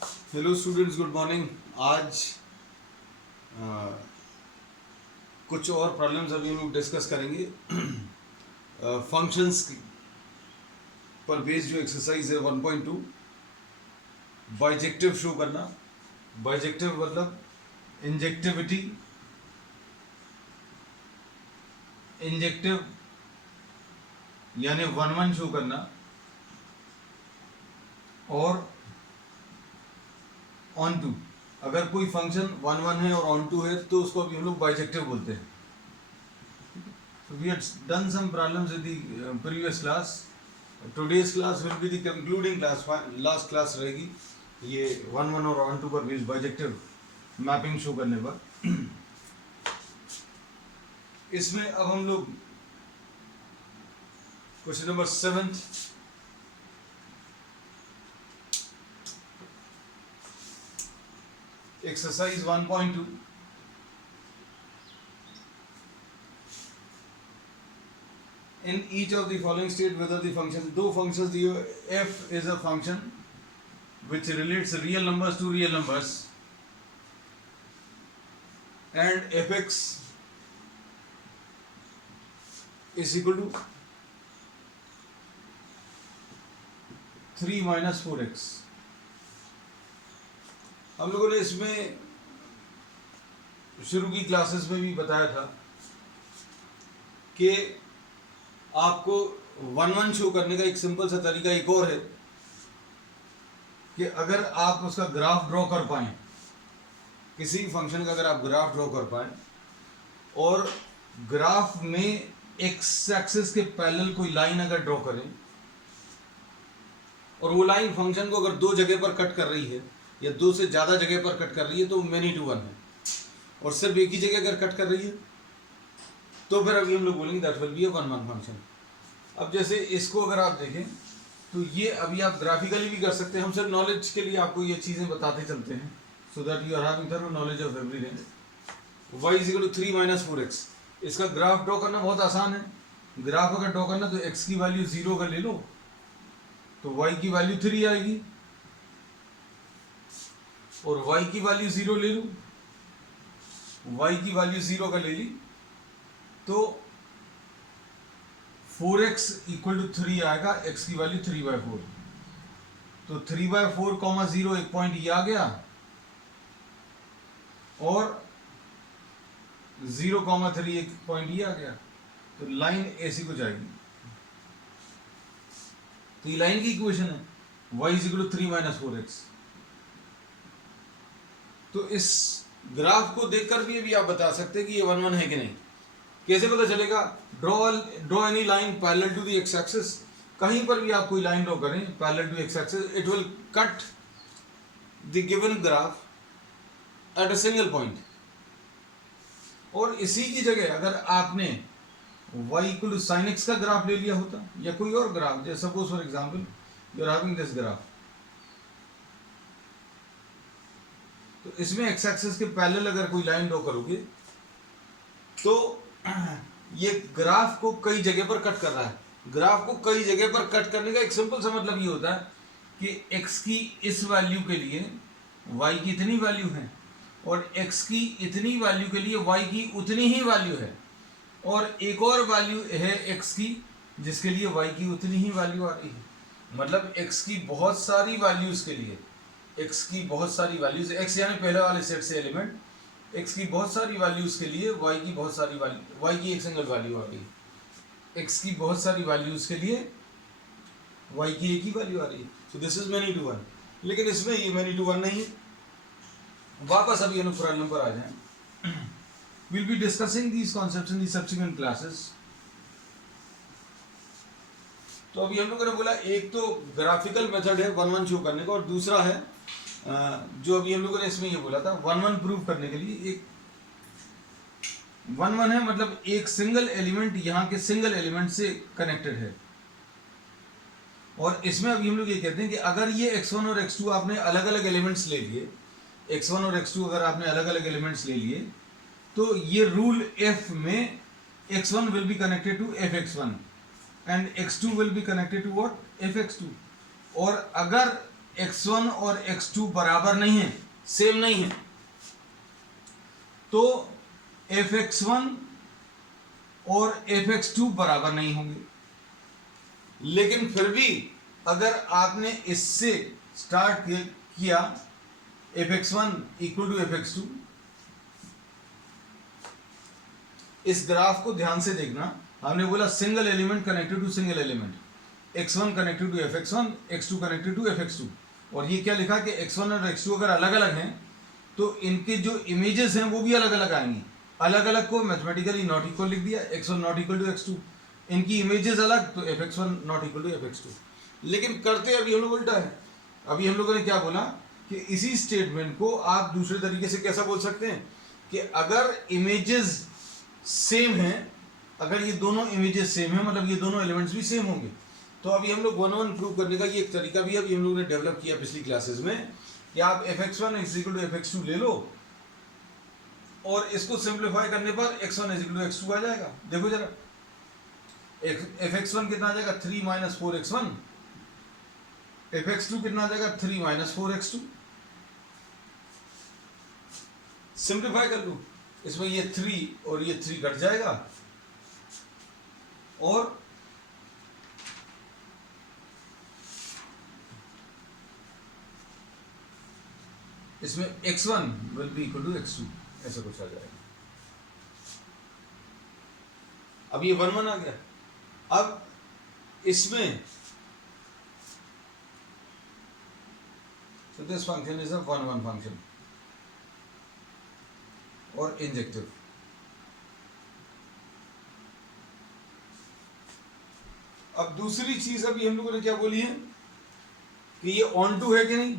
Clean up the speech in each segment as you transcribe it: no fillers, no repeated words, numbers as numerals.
Hello students, good morning. आज कुछ और प्रॉब्लम्स अभी हम लोग डिस्कस करेंगे। फंक्शंस पर बेस्ड जो एक्सरसाइज है 1.2, बाइजेक्टिव शो करना। बाइजेक्टिव मतलब इंजेक्टिविटी, इंजेक्टिव यानी वन वन शो करना, और ऑन टू। अगर कोई फंक्शन वन वन है और ऑन टू है तो उसको अभी हम लोग बाइजेक्टिव बोलते हैं। So we had done some problems in the previous class. Today's class will be the concluding class, last class रहेगी ये वन वन और ऑन टू पर बेस्ड बाइजेक्टिव मैपिंग शो करने पर। इसमें अब हम लोग question number 7 exercise 1.2 in each of the following state whether the function, दो functions दिए हुए, f is a function which relates real numbers to real numbers and fx is equal to 3 minus 4x। हम लोगों ने इसमें शुरू की classes में भी बताया था कि आपको वन वन शो करने का एक सिंपल सा तरीका एक और है कि अगर आप उसका ग्राफ ड्रॉ कर पाएं, किसी फंक्शन का अगर आप ग्राफ ड्रॉ कर पाएं और ग्राफ में एक्स एक्सिस के पैरेलल कोई लाइन अगर ड्रॉ करें और वो लाइन फंक्शन को अगर दो जगह पर कट कर रही है या दो से ज़्यादा जगह पर कट कर रही है तो मैनी टू वन है, और सिर्फ एक ही जगह अगर कट कर रही है तो फिर अभी हम लोग बोलेंगे that will be a one one function. अब जैसे इसको अगर आप देखें तो ये अभी आप ग्राफिकली भी कर सकते हैं, हम सिर्फ नॉलेज के लिए आपको ये चीज़ें बताते चलते हैं so that you are having thorough knowledge of everything. y is equal to 3 minus 4x। इसका ग्राफ ड्रॉ करना बहुत आसान है। ग्राफ अगर ड्रॉ करना तो x की वैल्यू 0 अगर ले लो तो y की वैल्यू 3 आएगी, और y की वैल्यू 0 ले लूँ, y की वैल्यू 0 का ले ली तो 4x इक्वल टू 3 आएगा, x की वैल्यू 3/4। तो 3/4, 0 एक पॉइंट ये आ गया और 0,3 एक पॉइंट ये आ गया, तो लाइन ऐसी को जाएगी। तो ये लाइन की इक्वेशन है y is equal to 3 minus 4x। तो इस ग्राफ को देखकर भी अभी आप बता सकते हैं कि ये वन वन है कि नहीं। कैसे पता चलेगा? Draw any line parallel to the X axis. कहीं पर भी आप कोई लाइन ड्रॉ करें parallel to X axis, it will cut the given graph at a single point. और इसी की जगह अगर आपने y equal to sine X का ग्राफ ले लिया होता या कोई और ग्राफ, जैसे suppose for example you are having this graph, तो इसमें एक्स एक्सिस के पैरेलल अगर कोई लाइन ड्रॉ करोगे तो ये ग्राफ को कई जगह पर कट कर रहा है। ग्राफ को कई जगह पर कट करने का एक सिंपल सा मतलब ये होता है कि x की इस वैल्यू के लिए y की इतनी वैल्यू है और x की इतनी वैल्यू के लिए y की उतनी ही वैल्यू है, और एक और वैल्यू है x की जिसके लिए y की उतनी ही वैल्यू आ रही है। मतलब x की बहुत सारी वैल्यूज के लिए, x की बहुत सारी वैल्यूज, x यानी पहले वाले सेट से एलिमेंट, x की बहुत सारी वैल्यूज के लिए y की बहुत सारी वैल्यू, y की एक सिंगल वैल्यू आ रही है। x की बहुत सारी वैल्यूज के लिए y की एक ही वैल्यू आ रही है। So this is many to one. लेकिन इसमें ये मैनी टू वन नहीं है। वापस अभी हम प्रॉब्लम पर आ जाएं। Will be discussing these concepts in the subsequent classes. तो अभी हम लोगों ने बोला एक तो ग्राफिकल मेथड है वन वन शो करने का, और दूसरा है जो अभी हम लोगों ने इसमें ये बोला था वन वन प्रूव करने के लिए। एक वन वन है मतलब एक सिंगल एलिमेंट यहाँ के सिंगल एलिमेंट से कनेक्टेड है, और इसमें अभी हम लोग ये कहते हैं कि अगर ये x1 और x2 आपने अलग अलग एलिमेंट्स ले लिए, x1 और x2 अगर आपने अलग अलग एलिमेंट्स ले लिए तो ये रूल f में x1 will be connected to fx1 and x2 will be connected to what fx2। और अगर x1 और x2 बराबर नहीं है, सेम नहीं है, तो fx1 और fx2 बराबर नहीं होंगे। लेकिन फिर भी अगर आपने इससे स्टार्ट किया fx1 इक्वल टू fx2, इस ग्राफ को ध्यान से देखना, हमने बोला single element connected to single element, x1 connected to fx1, x2 connected to fx2, और ये क्या लिखा कि x1 और x2 अगर अलग अलग हैं तो इनके जो इमेजेस हैं वो भी अलग अलग आएंगी। अलग अलग को मैथमेटिकली नॉट इक्वल लिख दिया, x1 not equal to x2, इनकी इमेजेस अलग तो fx1 not equal to fx2। लेकिन करते अभी हम लोग उल्टा है। अभी हम लोगों ने क्या बोला कि इसी स्टेटमेंट को आप दूसरे तरीके से कैसा बोल सकते हैं कि अगर इमेजेस सेम है, अगर ये दोनों इमेजेस सेम है मतलब ये दोनों एलिमेंट्स भी सेम होंगे। तो अभी हम लोग 1-1 प्रूव करने का ये एक तरीका भी अभी हम लोगों ने डेवलप किया पिछली क्लासेस में कि आप fx1 इक्वल टू fx2 ले लो और इसको सिंप्लीफाई करने पर x1 इक्वल टू x2 आ जाएगा। देखो जरा, fx1 कितना आ जाएगा 3 माइनस 4x1, fx2 कितना आ जाएगा 3 माइनस 4x2। सिंप्लीफाई कर लो, इसमें ये 3 और ये 3 कट जाएगा और इसमें x1 will be equal to x2, ऐसा कुछ आ जाएगा। अब ये 1-1 आ गया। अब इसमें so this function is a 1-1 function और इंजेक्टिव। अब दूसरी चीज अभी हम लोगों ने क्या बोली है कि ये ऑन टू है कि नहीं।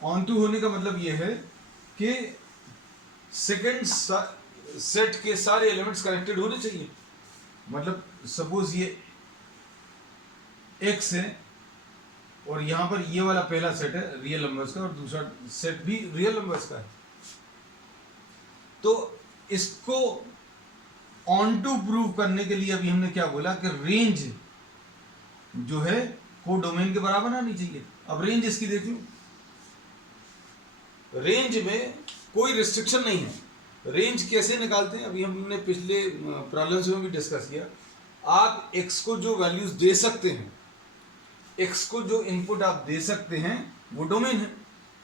ऑन टू होने का मतलब ये है कि सेकंड सेट के सारे एलिमेंट्स कनेक्टेड होने चाहिए। मतलब सपोज ये x है और यहां पर ये वाला पहला सेट है रियल नंबर्स का और दूसरा सेट भी रियल नंबर्स का है, तो इसको ऑन टू प्रूव करने के लिए अभी हमने क्या बोला कि रेंज जो है वो डोमेन के बराबर आनी चाहिए। अब रेंज इसकी देख लो, रेंज में कोई रिस्ट्रिक्शन नहीं है। रेंज कैसे निकालते हैं अभी हमने पिछले प्रॉब्लम्स में भी डिस्कस किया। आप x को जो वैल्यूज दे सकते हैं, x को जो इनपुट आप दे सकते हैं वो डोमेन है।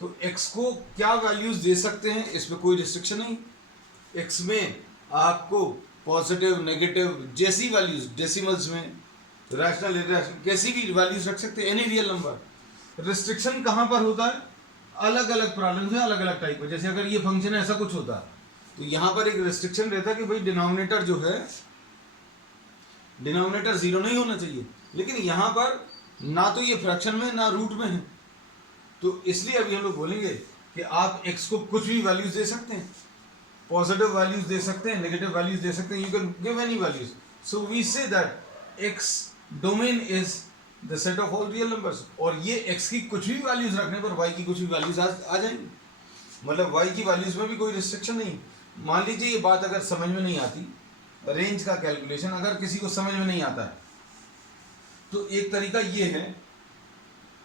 तो x को क्या वैल्यूज दे सकते हैं इसमें कोई रिस्ट्रिक्शन नहीं। x में आपको पॉजिटिव नेगेटिव जैसी वैल्यूज, डेसिमल्स में रैशनल इरैशनल कैसी भी वैल्यूज रख सकते हैं, एनी रियल नंबर। रिस्ट्रिक्शन कहां पर होता है, अलग अलग प्रॉब्लम्स में अलग अलग टाइप है। जैसे अगर ये फंक्शन ऐसा कुछ होता तो यहां पर एक रिस्ट्रिक्शन रहता कि भाई डिनोमिनेटर जो है, डिनोमिनेटर 0 नहीं होना चाहिए, लेकिन यहां पर ना तो ये फ्रैक्शन में ना रूट में है। तो इसलिए अभी हम लोग बोलेंगे कि आप x को कुछ भी वैल्यूज दे सकते हैं, पॉजिटिव वैल्यूज दे सकते हैं, नेगेटिव वैल्यूज दे सकते हैं, you can give any values. So we say that x domain is the set of all real numbers. और ये x की कुछ भी वैल्यूज रखने पर y की कुछ भी वैल्यूज आ जाएंगी। मतलब y की वैल्यूज में भी कोई रिस्ट्रिक्शन नहीं। मान लीजिए ये बात अगर समझ में नहीं आती, रेंज का कैलकुलेशन अगर किसी को समझ में नहीं आता है, तो एक तरीका ये है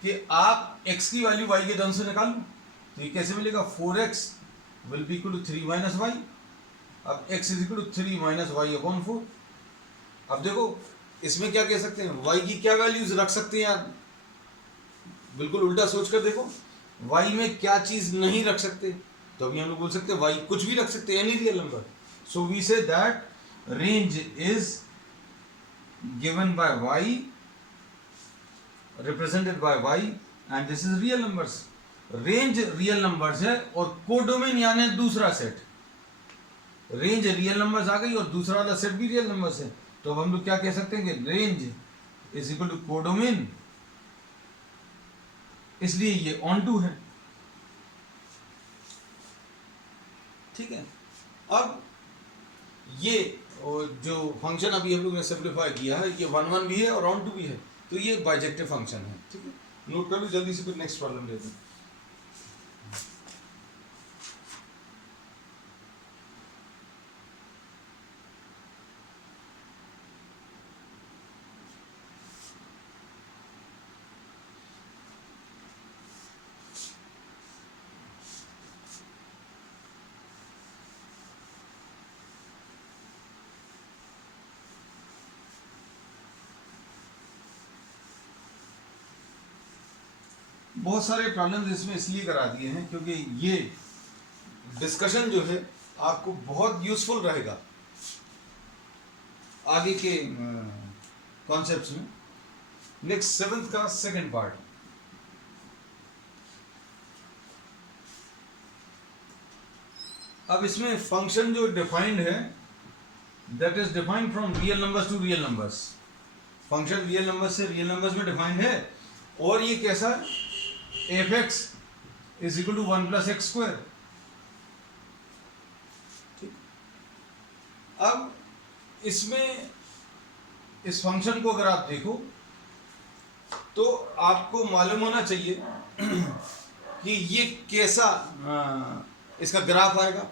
कि आप x की वैल्यू y के टर्म से निकाल लो। तो ये कैसे मिलेगा, 4x will be equal to 3 minus y। अब x is equal to 3 minus y upon 4। अब देखो इसमें क्या कह सकते हैं, y की क्या वैल्यूज रख सकते हैं यार, बिल्कुल उल्टा सोच कर देखो, y में क्या चीज नहीं रख सकते। तो अभी हम लोग बोल सकते हैं y कुछ भी रख सकते हैं, any real number. So we say that range is given by y, represented by y, and this is real numbers. Range real numbers है और कोडोमेन यानी दूसरा सेट। रेंज रियल नंबर्स आ गई और दूसरा वाला सेट भी रियल नंबर्स है। तो अब हम लोग क्या कह सकते हैं कि range is equal to codomain, इसलिए ये ऑन टू है। ठीक है। अब ये जो फंक्शन अभी हम लोग ने सिंप्लीफाई किया है, ये 1-1 भी है और ऑन टू भी है, तो ये बाइजेक्टिव फंक्शन है। ठीक है, नोट कर लो जल्दी से, फिर नेक्स्ट प्रॉब्लम लेते हैं। बहुत सारे प्रॉब्लम्स इसमें इसलिए करा दिए हैं क्योंकि ये डिस्कशन जो है आपको बहुत यूजफुल रहेगा आगे के कॉन्सेप्ट्स में। नेक्स्ट 7th का सेकंड पार्ट, अब इसमें फंक्शन जो डिफाइंड है that is defined from real numbers to real numbers. Function real numbers से रियल नंबर्स में डिफाइंड है और ये कैसा है, f x is equal to 1 + x²। ठीक, अब इसमें इस फंक्शन को अगर आप देखो तो आपको मालूम होना चाहिए कि ये कैसा इसका ग्राफ आएगा।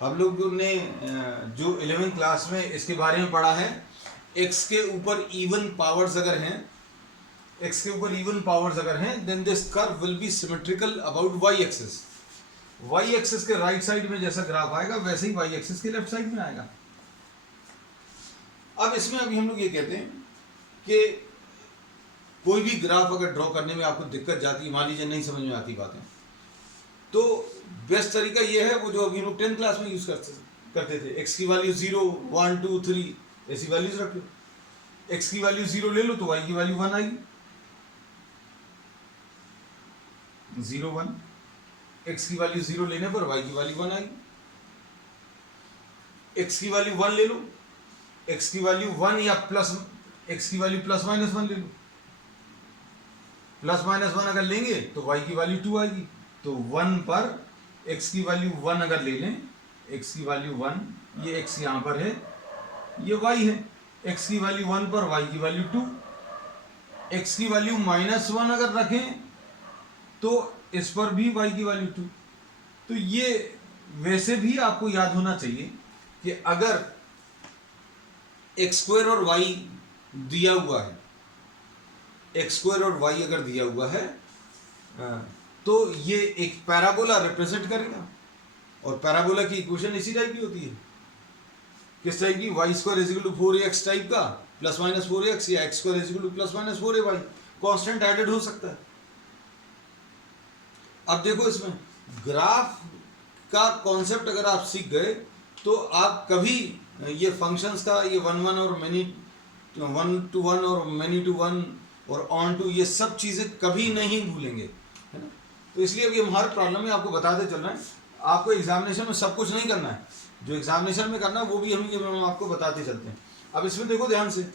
हम लोगों ने जो 11th क्लास में इसके बारे में पढ़ा है, x के ऊपर इवन पावर्स अगर हैं, x के ऊपर इवन पावर्स अगर हैं then this curve will be symmetrical about y axis. y axis के राइट साइड में जैसा ग्राफ आएगा वैसे ही y एक्सिस के लेफ्ट साइड में आएगा। अब इसमें अभी हम लोग ये कहते हैं कि कोई भी ग्राफ अगर ड्रॉ करने में आपको दिक्कत जाती है, मान लीजिए नहीं समझ में आती बातें, तो बेस्ट तरीका ये है वो जो अभी हम लोग 10th क्लास में यूज करते थे, x की वैल्यू 0 1 2 3 ऐसी वैल्यूज रख लो। x की वैल्यू 0 ले लो तो y की वैल्यू 1 आएगी, 0 1। x की वैल्यू 0 लेने पर y की वैल्यू 1 आएगी। x की वैल्यू 1 ले लो, x की वैल्यू 1 या प्लस x की वैल्यू ±1 ले लो, ±1 अगर लेंगे तो y की वैल्यू 2 आएगी। तो 1 पर x की वैल्यू 1 अगर ले लें, x की वैल्यू 1, ये x यहाँ पर है, ये y है, x की वैल्यू 1 पर y की वैल्यू 2, x की वैल्यू -1 अगर रखें तो इस पर भी y की वैल्यू 2। तो ये वैसे भी आपको याद होना चाहिए कि अगर x² और y दिया हुआ है, x² और y अगर दिया हुआ है तो ये एक पैराबोला रिप्रेजेंट करेगा और पैराबोला की इक्वेशन इसी टाइप की होती है। किस टाइप की, y² = 4ax टाइप का, ±4ax, या x² = ±4ay। कांस्टेंट एडेड हो सकता है। अब देखो इसमें ग्राफ का कॉन्सेप्ट अगर आप सीख गए तो आप कभी ये फंक्शंस का ये 1 1 और मेनी 1 to 1 और मेनी टू 1 और ऑन टू, ये सब चीज़ें कभी नहीं भूलेंगे, है ना। तो इसलिए अभी हम हर प्रॉब्लम में आपको बताते चल रहे हैं। आपको एग्जामिनेशन में सब कुछ नहीं करना है, जो एग्जामिनेशन में करना है वो भी हम आपको बताते चलते हैं। अब इसमें देखो ध्यान से,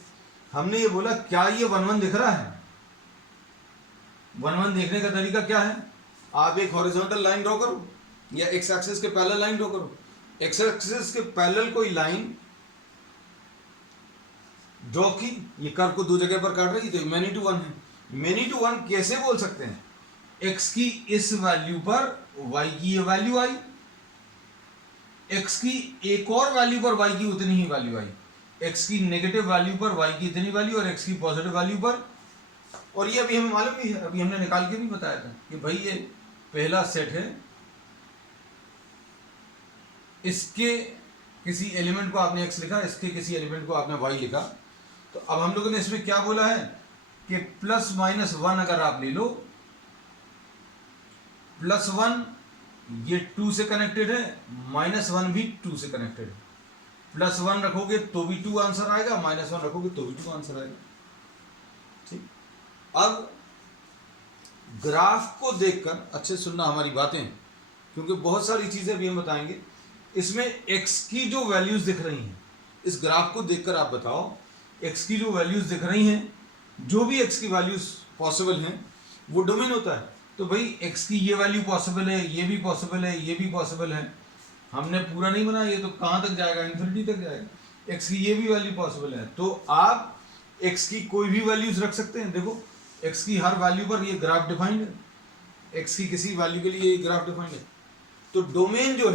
हमने ये बोला क्या ये 1 1 दिख रहा है। 1 1 देखने का तरीका क्या है, आप एक हॉरिजॉन्टल लाइन ड्रॉ करो या एक्स एक्सिस के पैरेलल लाइन ड्रॉ करो। एक्स एक्सिस के पैरेलल कोई लाइन ड्रॉ की, ये कर्व को 2 जगह पर काट रही, तो मेनी टू 1 है। मेनी टू 1 कैसे बोल सकते हैं, x की इस वैल्यू पर y की ये वैल्यू आई, x की एक और वैल्यू पर y की उतनी ही वैल्यू आई, x की नेगेटिव वैल्यू पर y की इतनी वैल्यू और x की पॉजिटिव वैल्यू पर। और ये अभी हमें मालूम भी है, अभी हमने निकाल के भी बताया था कि भाई ये पहला सेट है, इसके किसी एलिमेंट को आपने x लिखा, इसके किसी एलिमेंट को आपने y लिखा। तो अब हम लोगों ने इसमें क्या बोला है कि +-1 अगर आप ले लो, +1 ये 2 से कनेक्टेड है, -1 भी 2 से कनेक्टेड है। +1 रखोगे तो भी 2 आंसर आएगा, -1 रखोगे तो भी 2 आंसर आएगा। ठीक, अब ग्राफ को देखकर अच्छे सुनना हमारी बातें, क्योंकि बहुत सारी चीजें भी हम बताएंगे। इसमें x की जो वैल्यूज दिख रही हैं, इस ग्राफ को देखकर आप बताओ x की जो वैल्यूज दिख रही हैं, जो भी x की वैल्यूज पॉसिबल हैं वो डोमेन होता है। तो भाई x की ये वैल्यू पॉसिबल है, ये भी पॉसिबल है, ये भी पॉसिबल है। हमने पूरा नहीं बनाया, ये तो कहाँ तक जाएगा, इन्फिनिटी तक जाएगा। x की ये भी वैल्यू पॉसिबल है, तो आप x की कोई भी वैल्यूज रख सकते हैं। देखो x की हर वैल्यू पर ये ग्राफ डिफाइंड है, x की किसी वैल्यू के लिए ये ग्राफ डिफाइंड है। तो डोमेन जो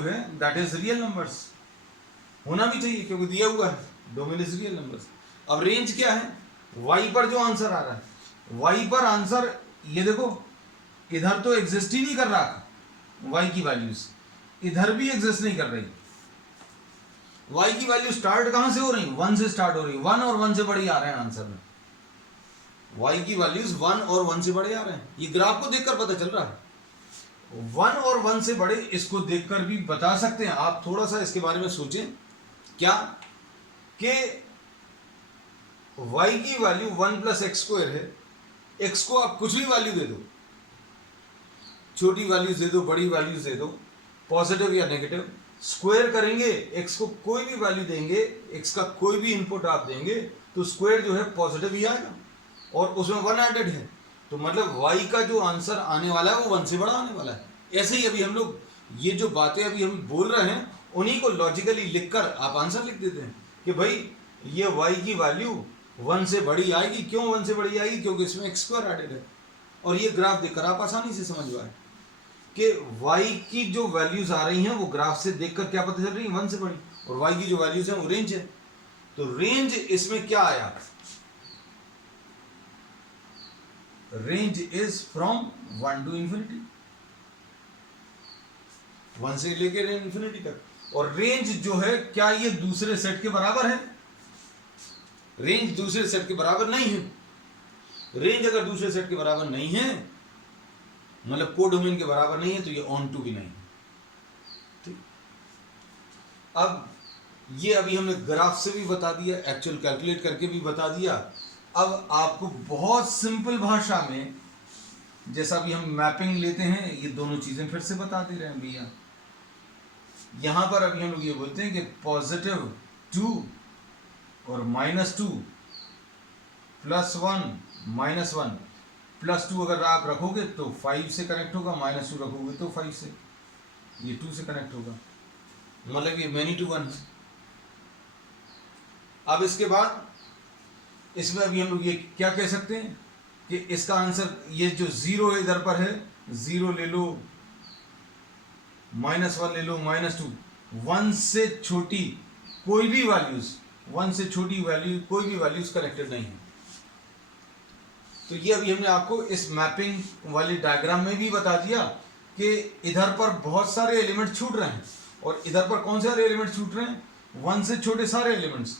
है दैट इज रियल नंबर्स, होना भी चाहिए क्योंकि दिया हुआ है डोमेन इज रियल नंबर्स। अब रेंज क्या है, y पर जो आंसर आ रहा है, y पर आंसर ये देखो इधर तो एग्जिस्ट ही नहीं कर रहा, y की वैल्यूज इधर भी एग्जिस्ट नहीं कर रही। y की वैल्यू स्टार्ट कहां से हो रही, 1 से स्टार्ट हो रही, 1 और 1 से बड़ी आ रहे हैं आंसर में। y की वैल्यूज 1 और 1 से बड़े आ रहे हैं, ये ग्राफ को देखकर पता चल रहा है। 1 और 1 से बड़े इसको देखकर भी बता सकते हैं। आप थोड़ा सा इसके बारे में सोचें, क्या कि y की वैल्यू 1 प्लस एक्स स्क्वायर है, x को आप कुछ भी वैल्यू दे दो, छोटी वैल्यूज दे दो, बड़ी वैल्यूज दे दो, पॉजिटिव या नेगेटिव, स्क्वायर करेंगे, x को कोई भी वैल्यू देंगे, x का कोई भी इनपुट आप देंगे तो स्क्वायर जो है पॉजिटिव ही आएगा और उसमें 1 एडेड है, तो मतलब y का जो आंसर आने वाला है वो 1 से बड़ा आने वाला है। ऐसे ही अभी हम लोग ये जो बातें अभी हम बोल रहे हैं उन्हीं को लॉजिकली लिखकर आप आंसर लिख देते हैं कि भाई ये y की वैल्यू 1 से बड़ी आएगी। क्यों 1 से बड़ी आएगी? क्योंकि इसमें एक्स स्क्वायर एडेड है। और ये ग्राफ देखकर आप आसानी से समझ पाए कि y की जो वैल्यूज आ रही हैं वो ग्राफ से देखकर क्या पता चल रही है, 1 से बड़ी, और y की जो वैल्यूज हैं वो रेंज है। तो रेंज इसमें क्या आया? Range is from 1 to infinity, 1 से लेकर इंफिनिटी तक। और रेंज जो है क्या ये दूसरे सेट के बराबर है? रेंज दूसरे सेट के बराबर नहीं है। रेंज अगर दूसरे सेट के बराबर नहीं है, मतलब कोडोमेन के बराबर नहीं है, तो ये ऑन टू भी नहीं है। ठीक, अब ये अभी हमने ग्राफ से भी बता दिया, एक्चुअल कैलकुलेट करके भी बता दिया। अब आपको बहुत सिंपल भाषा में, जैसा अभी हम मैपिंग लेते हैं, ये दोनों चीजें फिर से बता दे रहे हैं भैया। यहां पर अभी हम लोग ये बोलते हैं कि पॉजिटिव 2 और -2 +1 -1 +2 अगर आप रखोगे तो 5 से कनेक्ट होगा, -2 रखोगे तो 5 से, ये 2 से कनेक्ट होगा, मतलब ये many to 1 है। अब इसके बाद इसमें अभी हम लोग ये क्या कह सकते हैं कि इसका आंसर, ये जो 0 है इधर पर है, 0 ले लो, -1 ले लो, -2, 1 से छोटी कोई भी वैल्यूज, 1 से छोटी वैल्यू कोई भी वैल्यूज कनेक्टेड नहीं है। तो ये अभी हमने आपको इस मैपिंग वाली डायग्राम में भी बता दिया कि इधर पर बहुत सारे एलिमेंट छूट रहे हैं और इधर पर कौन सारे एलिमेंट छूट रहे हैं, 1 से छोटे सारे एलिमेंट्स,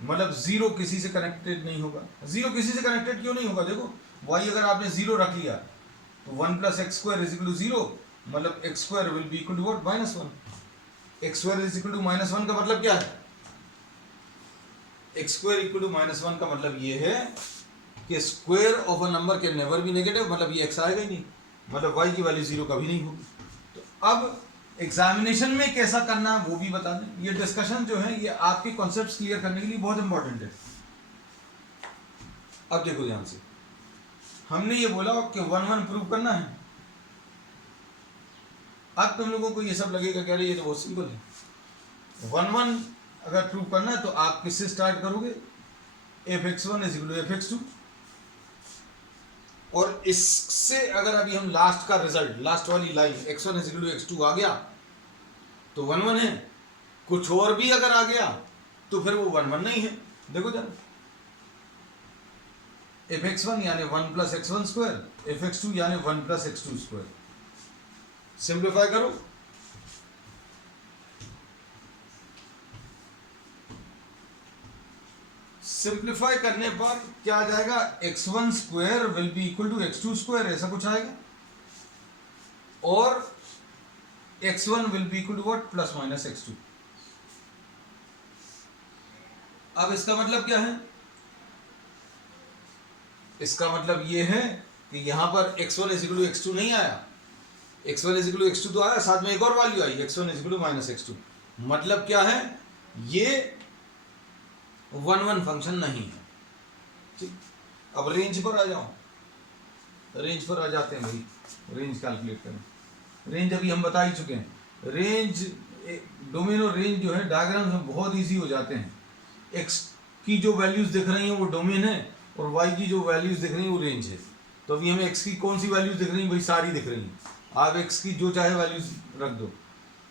मतलब 0 किसी से कनेक्टेड नहीं होगा। 0 किसी से कनेक्टेड क्यों नहीं होगा? देखो y अगर आपने 0 रख लिया तो 1 + x² = 0, मतलब x² will be equal to what, -1। x² = -1 का मतलब क्या है? x² = -1 का मतलब ये है कि square of a number can never be negative, मतलब ये x आएगा ही नहीं, मतलब y की वैल्यू 0 कभी नहीं होगी। तो अब एग्जामिनेशन में कैसा करना है वो भी बता दें। ये डिस्कशन जो है ये आपके कॉन्सेप्ट्स क्लियर करने के लिए बहुत इंपॉर्टेंट है। अब देखो ध्यान से, हमने ये बोला कि 1 प्रूव करना है। अब तुम लोगों को ये सब लगेगा कि अरे ये तो बहुत सिंपल है। 1 अगर प्रूव करना है तो आप किससे स्टार्ट करोगे? f(x1) = f(x2), और इससे अगर अभी हम लास्ट का रिजल्ट, लास्ट वाली लाइन x1 = x2 आ गया तो 1 है, कुछ और भी अगर आ गया तो फिर वो 1 नहीं है। देखो जरा, f(x1) यानी 1 + x1², f(x2) यानी 1 + x2²। सिंप्लीफाई करो, सिंप्लीफाई करने पर क्या आ जाएगा, x1² will be equal to x2², ऐसा कुछ आएगा, और x1 will be equal to what, +-x2। अब इसका मतलब क्या है? इसका मतलब ये है कि यहां पर x1 = x2 नहीं आया, x1 = x2 तो आया, साथ में एक और वैल्यू आई, x1 = -x2। मतलब क्या है, ये 1 फंक्शन नहीं है। ठीक, अब रेंज पर आ जाओ, रेंज पर आ जाते हैं भाई, रेंज कैलकुलेट करें। रेंज अभी हम बता ही चुके हैं। रेंज, डोमेन और रेंज जो है डायग्राम्स में बहुत इजी हो जाते हैं। x की जो वैल्यूज दिख रही हैं वो डोमेन है और y की जो वैल्यूज दिख रही हैं वो रेंज है। तो अभी हमें x की कौन सी वैल्यूज दिख रही हैं भाई? सारी दिख रही हैं। आप x की जो चाहे वैल्यूज रख दो।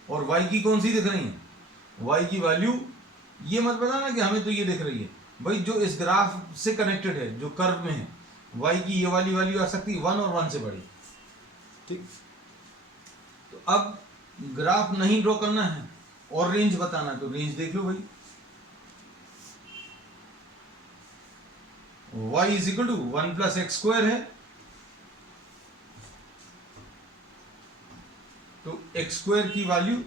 और y की कौन सी दिख रही हैं? y की वैल्यू ये मत बताना कि हमें तो ये दिख रही है भाई, जो इस ग्राफ से कनेक्टेड है, जो कर्व में है, y की ये वाली वैल्यू आ सकती है 1 और 1 से बड़ी। ठीक, तो अब ग्राफ नहीं ड्रॉ करना है और रेंज बताना है, तो रेंज देख लो भाई, y is equal to 1 plus x square है, तो एक्स स्क्वायर की वैल्यू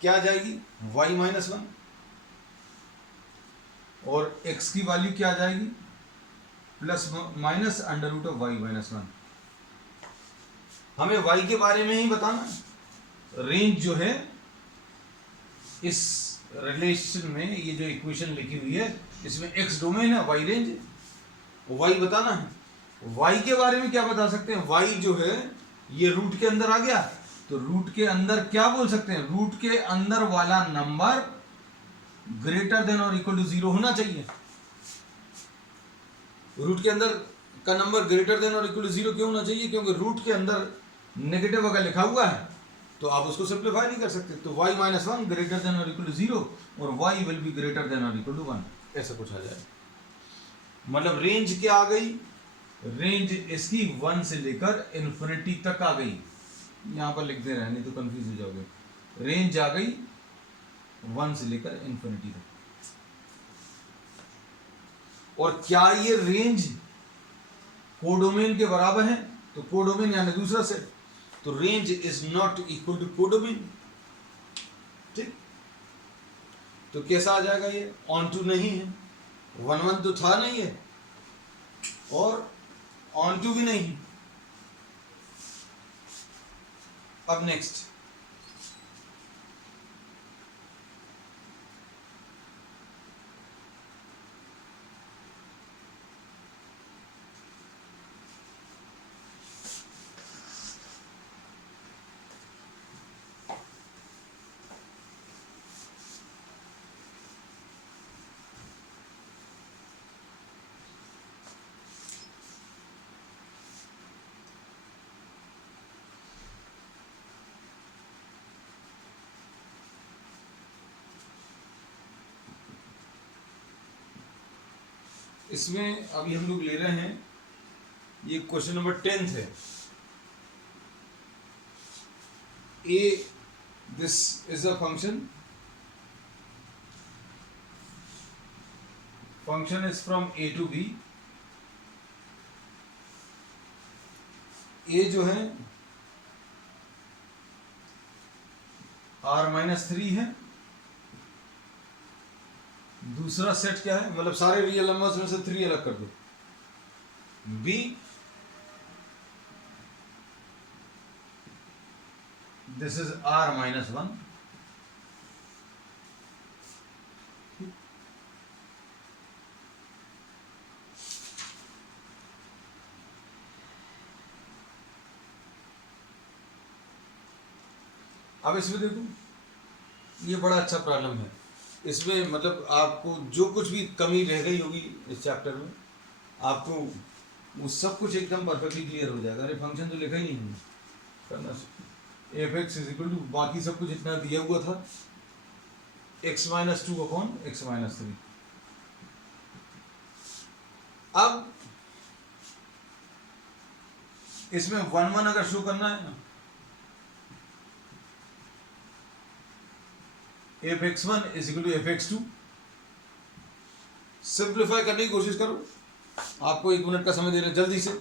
क्या आ जाएगी, y माइनस 1, और x की वैल्यू क्या आ जाएगी, plus minus under root of y minus 1। हमें y के बारे में ही बताना, रेंज जो है इस रिलेशन में, ये जो इक्वेशन लिखी हुई है इसमें x डोमेन है, y रेंज है, y बताना है। y के बारे में क्या बता सकते हैं, y जो है ये रूट के अंदर आ गया, तो रूट के अंदर क्या बोल सकते हैं, रूट के अंदर वाला नंबर ग्रेटर देन और इक्वल टू 0 होना चाहिए। रूट के अंदर का नंबर ग्रेटर देन और इक्वल टू 0 क्यों होना चाहिए, क्योंकि रूट के अंदर नेगेटिव अगर लिखा हुआ है तो आप उसको सिंप्लीफाई नहीं कर सकते, तो y माइनस 1 ग्रेटर देन और इक्वल टू 0 और y will be greater than और इक्वल टू 1, ऐसा कुछ आ जाए। मतलब रेंज क्या आ गई, रेंज इसकी 1 से लेकर इन्फिनिटी तक आ गई। यहां पर लिख दे रहे हैं, नहीं तो कंफ्यूज हो जाओगे। रेंज आ गई 1 से लेकर इन्फिनिटी तक। और क्या ये रेंज कोडोमेन के बराबर है, तो कोडोमेन यानी दूसरा सेट, तो range is not equal to codomain. ठीक, तो कैसा आ जाएगा, ये ऑन टू नहीं है, 1 1 तो था नहीं है, और ऑन टू भी नहीं। अब नेक्स्ट, इसमें अभी हम लोग ले रहे हैं, ये क्वेश्चन नंबर 10 है। A, this is a function is from a to b। a जो है r माइनस 3 है, दूसरा सेट क्या है, मतलब सारे रियल नंबर्स में से 3 अलग कर दो, b this is r minus 1, अब इसमें देखो, ये बड़ा अच्छा प्रॉब्लम है। इसमें मतलब आपको जो कुछ भी कमी रह गई होगी इस चैप्टर में, आपको वो सब कुछ एकदम परफेक्टली क्लियर हो जाएगा। अरे फंक्शन तो लिखा ही नहीं है, करना f x is equal to, बाकी सब कुछ इतना दिया हुआ था, x minus 2 upon x minus 3। अब इसमें 1 1 अगर शो करना है, f x 1 is equal to f x 2, simplify करने की कोशिश करो, आपको 1 मिनट का समय दे रहे हैं जल्दी से।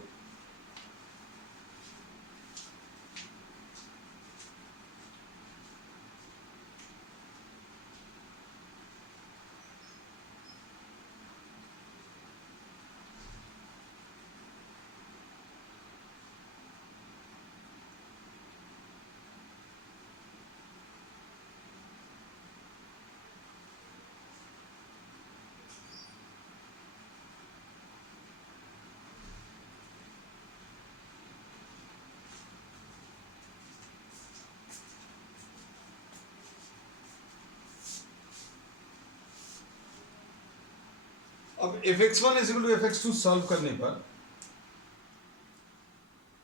अब fx1 is equal to fx2 solve करने पर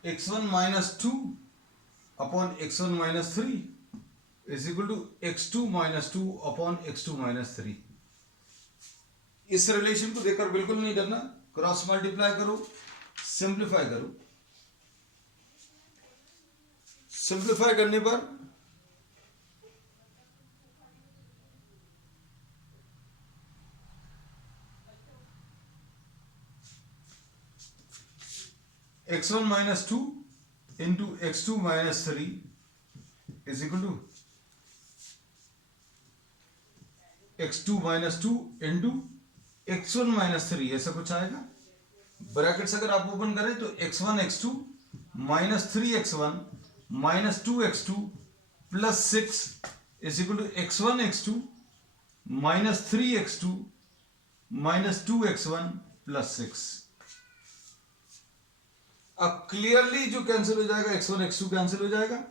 x1 minus 2 upon x1 minus 3 is equal to x2 minus 2 upon x2 minus 3। इस रिलेशन को देखकर बिल्कुल नहीं डरना, क्रॉस मल्टीप्लाई करो, सिंप्लीफाई करो। सिंप्लीफाई करने पर x1 minus 2 into x2 minus 3 is equal to x2 minus 2 into x1 minus 3, ऐसा कुछ आएगा। ब्रैकेट्स अगर आप ओपन करें तो x1 x2 minus 3x1 minus 2x2 plus 6 is equal to x1 x2 minus 3x2 minus 2x1 plus 6। अब clearly जो cancel हो जाएगा x1 x2 कैंसिल हो जाएगा।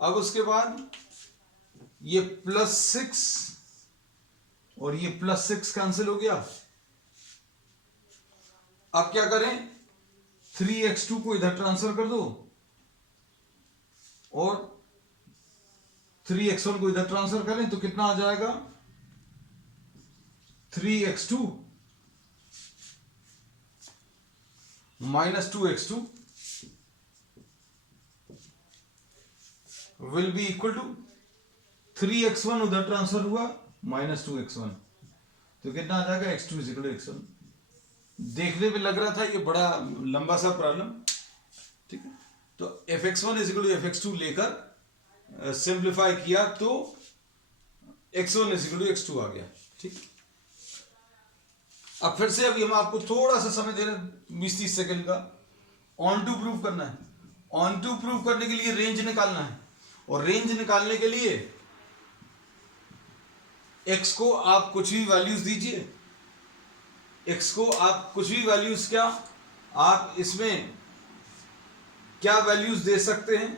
अब उसके बाद ये प्लस 6 और ये प्लस 6 कैंसिल हो गया। अब क्या करें, 3x2 को इधर ट्रांसफर कर दो और 3x1 को इधर ट्रांसफर करें तो कितना आ जाएगा, 3x2 minus 2x2 will be equal to 3x1 उधर ट्रांसफर हुआ माइनस 2x1, तो कितना आ जाएगा, x2 is equal to x1। देखने में लग रहा था ये बड़ा लंबा सा प्रॉब्लम, ठीक है। तो fx1 is equal to fx2 लेकर सिंप्लीफाई किया तो x1 is equal to x2 आ गया, ठीक। अब फिर से अभी हम आपको थोड़ा सा समय दे रहे हैं 20-30 सेकंड का। ऑन टू प्रूव करना है। ऑन टू प्रूव करने के लिए रेंज निकालना है, और रेंज निकालने के लिए x को आप कुछ भी वैल्यूज दीजिए, x को आप कुछ भी वैल्यूज, क्या आप इसमें क्या वैल्यूज दे सकते हैं,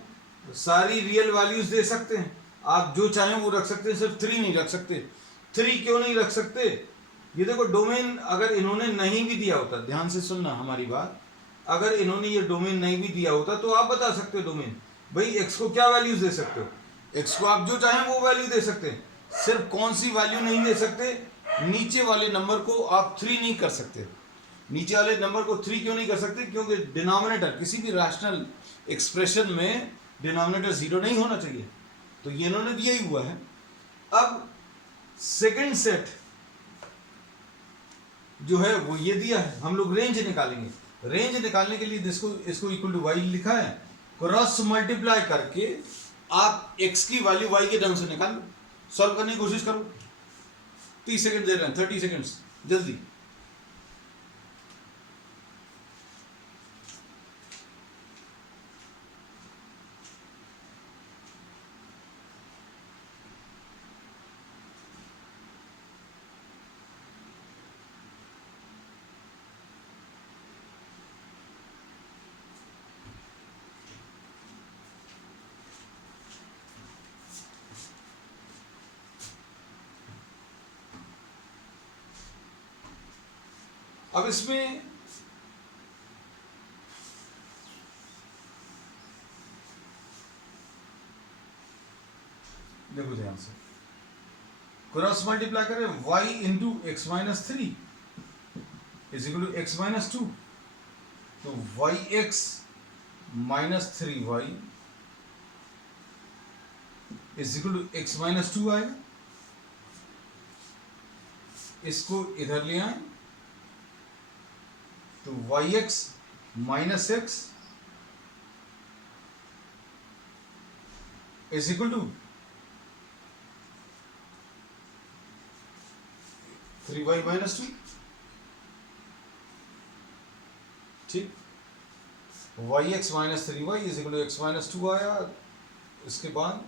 सारी रियल वैल्यूज दे सकते हैं, आप जो चाहें वो रख सकते हैं, सिर्फ 3 नहीं रख सकते। 3 क्यों नहीं रख सकते, ये देखो डोमेन अगर इन्होंने नहीं भी दिया होता, ध्यान से सुनना हमारी बात, अगर इन्होंने ये डोमेन नहीं भी दिया होता तो आप बता सकते हो डोमेन, भाई x को क्या वैल्यूज दे सकते हो, x को आप जो चाहें वो वैल्यू दे सकते हैं, सिर्फ कौन सी वैल्यू नहीं दे सकते, नीचे वाले नंबर को आप 3 नहीं कर सकते। नीचे वाले नंबर को 3 क्यों नहीं कर सकते, क्योंकि डिनोमिनेटर किसी भी रैशनल एक्सप्रेशन में डिनोमिनेटर 0 नहीं होना चाहिए, तो ये इन्होंने दिया ही हुआ है। अब सेकंड सेट जो है वो ये दिया है, हम लोग रेंज निकालेंगे। रेंज निकालने के लिए इसको इक्वल टू y लिखा है, क्रॉस मल्टीप्लाई करके आप x की वैल्यू y के टर्म से निकाल लो, सॉल्व करने की कोशिश करो। 30 सेकंड दे रहे हैं, 30 सेकंड्स, जल्दी। अब इसमें देखो ध्यान से, क्रॉस मल्टीप्लाई करें y into x minus 3 is equal to x minus 2, तो yx minus 3y is equal to x minus 2 आएगा। इसको इधर ले आए तो yx minus x is equal to 3y minus 2, ठीक। yx minus 3y is equal to x minus 2 आया। इसके बाद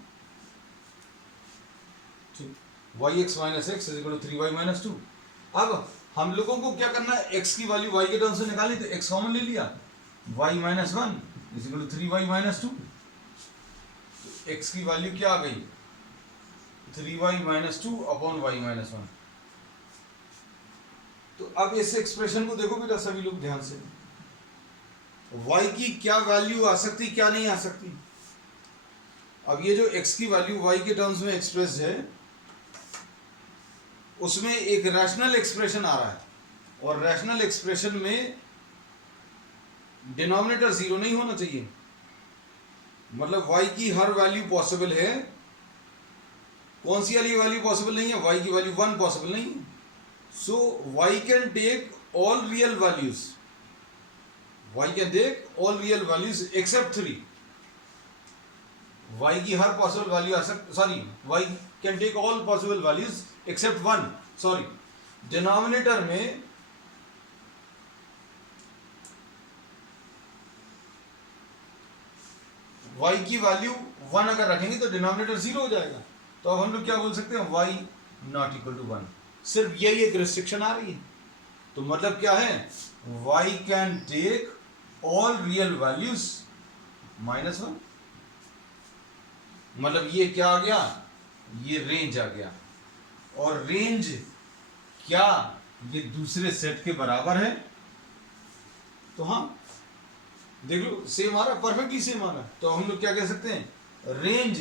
ठीक, yx minus x is equal to 3y minus 2। अब हम लोगों को क्या करना है, x की वैल्यू y के टर्म से निकाली तो x कॉमन ले लिया, y minus 1 is equal to 3y minus 2, तो x की वैल्यू क्या आ गई, 3y minus 2 upon y minus 1। तो अब इस एक्सप्रेशन को देखो बेटा सभी लोग ध्यान से, y की क्या वैल्यू आ सकती, क्या नहीं आ सकती। अब ये जो x की वैल्यू y के टर्म्स में एक्सप्रेस है, उसमें एक रैशनल एक्सप्रेशन आ रहा है, और रैशनल एक्सप्रेशन में डिनोमिनेटर 0 नहीं होना चाहिए, मतलब y की हर वैल्यू पॉसिबल है। कौन सी वाली वैल्यू पॉसिबल नहीं है, y की वैल्यू 1 पॉसिबल नहीं है। So y can take all real values, y can take all real values except 3, y की हर पॉसिबल वैल्यू आ सकती, sorry y can take all possible values except 1, sorry denominator में y की value 1 अगर रखेंगे तो डिनोमिनेटर 0 हो जाएगा। तो अब हम लोग क्या बोल सकते हैं, y नॉट इक्वल टू 1। सिर्फ यही एक रिस्ट्रिक्शन आ रही है। तो मतलब क्या है, y can take all real values -1। मतलब ये क्या आ गया, ये रेंज आ गया। और रेंज क्या ये दूसरे सेट के बराबर है? तो हाँ देख लो, सेम आ रहा, परफेक्टली सेम आ रहा। तो हम लोग क्या कह सकते हैं, range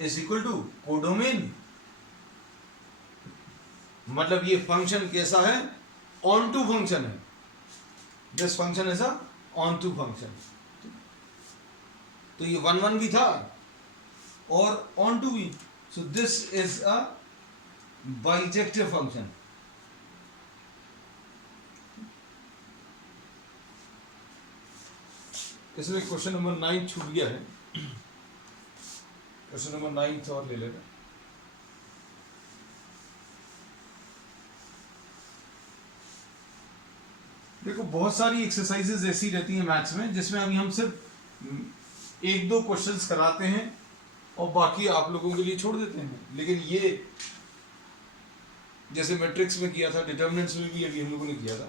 is equal to codomain. मतलब ये फंक्शन कैसा है, ऑन टू फंक्शन है। This function is a onto function. तो ये 1 1 भी था और ऑन टू भी। सो this is a bijective function. इसमें क्वेश्चन नंबर 9 छूट गया है, क्वेश्चन नंबर 9 और ले लेना। देखो बहुत सारी एक्सरसाइजेज ऐसी रहती हैं मैथ्स में जिसमें अभी हम सिर्फ 1-2 क्वेश्चंस कराते हैं और बाकी आप लोगों के लिए छोड़ देते हैं। लेकिन ये जैसे मैट्रिक्स में किया था, डिटर्मिनेंट्स में भी अभी हम लोगों ने किया था,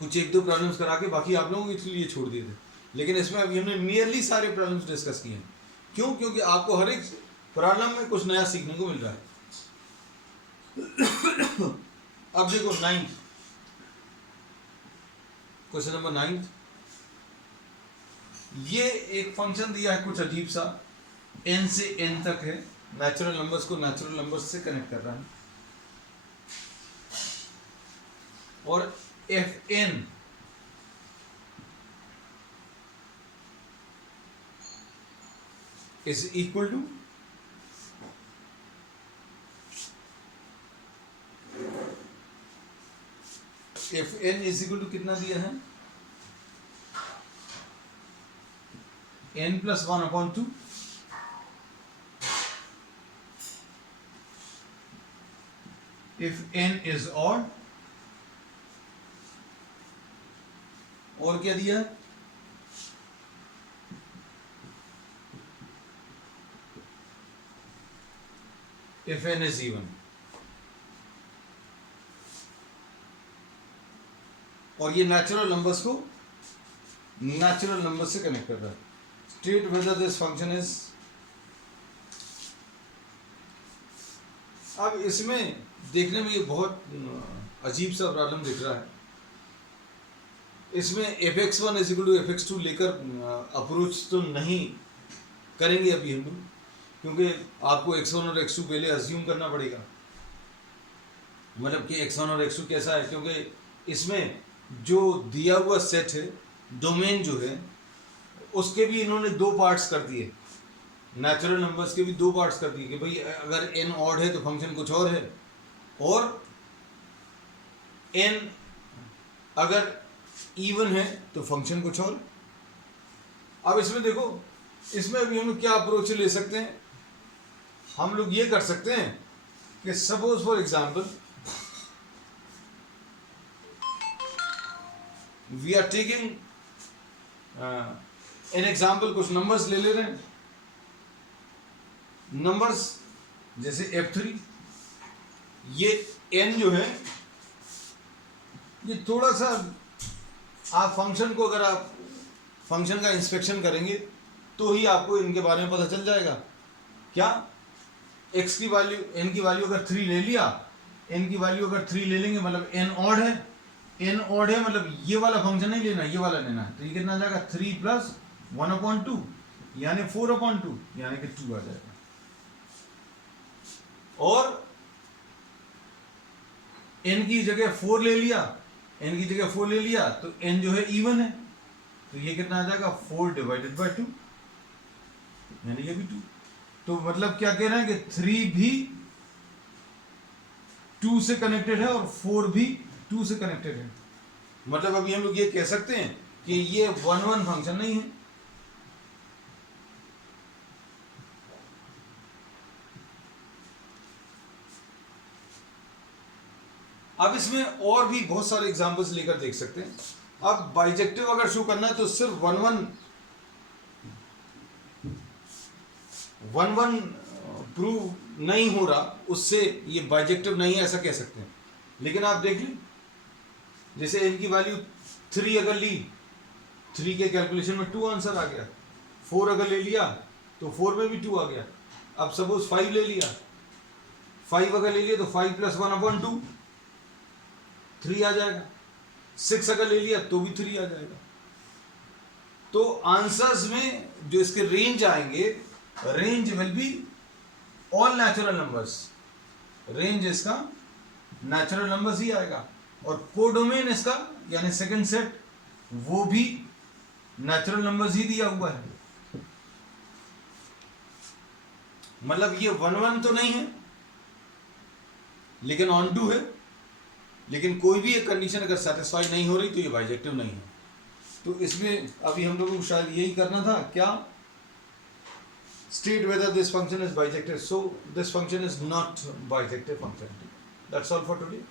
कुछ 1-2 प्रॉब्लम्स करा के बाकी आप लोगों के लिए छोड़ दिए थे। लेकिन इसमें अभी हमने नियरली सारे प्रॉब्लम्स डिस्कस किए हैं। क्यों? क्योंकि आपको हर एक प्रॉब्लम में कुछ नया सीखने को मिल रहा है। अब देखो 9 क्वेश्चन नंबर 9, ये एक फंक्शन दिया है कुछ अजीब सा, n से n तक है, नेचुरल नंबर्स को नेचुरल नंबर्स से कनेक्ट कर रहा है। और fn is equal to fn is equal to कितना दिया है, n plus 1/2 if n is odd, और क्या दिया, if n is even। और ये नेचुरल नंबर्स को नेचुरल नंबर से कनेक्ट कर रहा है। State whether this function is. अब इसमें देखने में ये बहुत अजीब सा प्रॉब्लम दिख रहा है। इसमें fx1 is equal to fx2 लेकर अप्रोच तो नहीं करेंगे अभी हम लोग, क्योंकि आपको x1 और x2 पहले अज्यूम करना पड़ेगा। मतलब कि x1 और x2 कैसा है, क्योंकि इसमें जो दिया हुआ सेट है, डोमेन जो है, उसके भी इन्होंने 2 पार्ट्स कर दिए। नेचुरल नंबर्स के भी 2 पार्ट्स कर दिए कि भाई अगर n ऑड है तो फंक्शन कुछ और है, और n अगर इवन है तो फंक्शन कुछ और। अब इसमें देखो, इसमें अभी हम लोग क्या अप्रोच ले सकते हैं, हम लोग ये कर सकते हैं कि suppose for example we are taking an example, कुछ नंबर्स ले ले रहे हैं। नंबर्स जैसे f3, ये n जो है, ये थोड़ा सा आप फंक्शन को, अगर आप फंक्शन का इंस्पेक्शन करेंगे तो ही आपको इनके बारे में पता चल जाएगा। क्या, x की वैल्यू, n की वैल्यू अगर 3 ले लिया, n की वैल्यू अगर 3 ले लेंगे, मतलब n ऑड है, n ऑड है मतलब ये वाला फंक्शन नहीं लेना, ये वाला लेना है। तो ये कितना आ जाएगा, 3 प्लस 1/2 यानी 4/2 यानी कि 2 आ जाएगा। और n की जगह 4 ले लिया, n की जगह 4 ले लिया तो n जो है इवन है, तो ये कितना आ जाएगा, 4/2 यानी ये भी 2। तो मतलब क्या कह रहे हैं कि 3 भी 2 से कनेक्टेड है और 4 भी 2 से कनेक्टेड है। मतलब अभी हम लोग ये कह सकते हैं कि ये 1-1 फंक्शन नहीं है। अब इसमें और भी बहुत सारे एग्जांपल्स लेकर देख सकते हैं। अब बाइजेक्टिव अगर शो करना है तो सिर्फ 1-1 प्रूव नहीं हो रहा, उससे ये बाइजेक्टिव नहीं है ऐसा कह सकते हैं। लेकिन आप देख ली, जैसे n की वैल्यू 3 अगर ली, 3 के कैलकुलेशन में 2 आंसर आ गया। 4 अगर ले लिया तो 4 में भी 2 आ गया। अब सपोज 5 ले लिया, 5 अगर ले लिया तो 5 + 1/2 3 आ जाएगा। 6 अगर ले लिया तो भी 3 आ जाएगा। तो आंसर्स में जो इसके रेंज आएंगे, range will be all natural numbers. Range इसका नेचुरल नंबर्स ही आएगा, और कोडोमेन इसका यानी सेकंड सेट वो भी नेचुरल नंबर्स ही दिया हुआ है। मतलब ये 1-1 तो नहीं है लेकिन ऑन टू है। लेकिन कोई भी एक कंडीशन अगर सेटिस्फाई नहीं हो रही तो ये बाइजेक्टिव नहीं है। तो इसमें अभी हम लोगों को शायद यही करना था, क्या, state whether this function is bijective. So this function is not bijective function. That's all for today.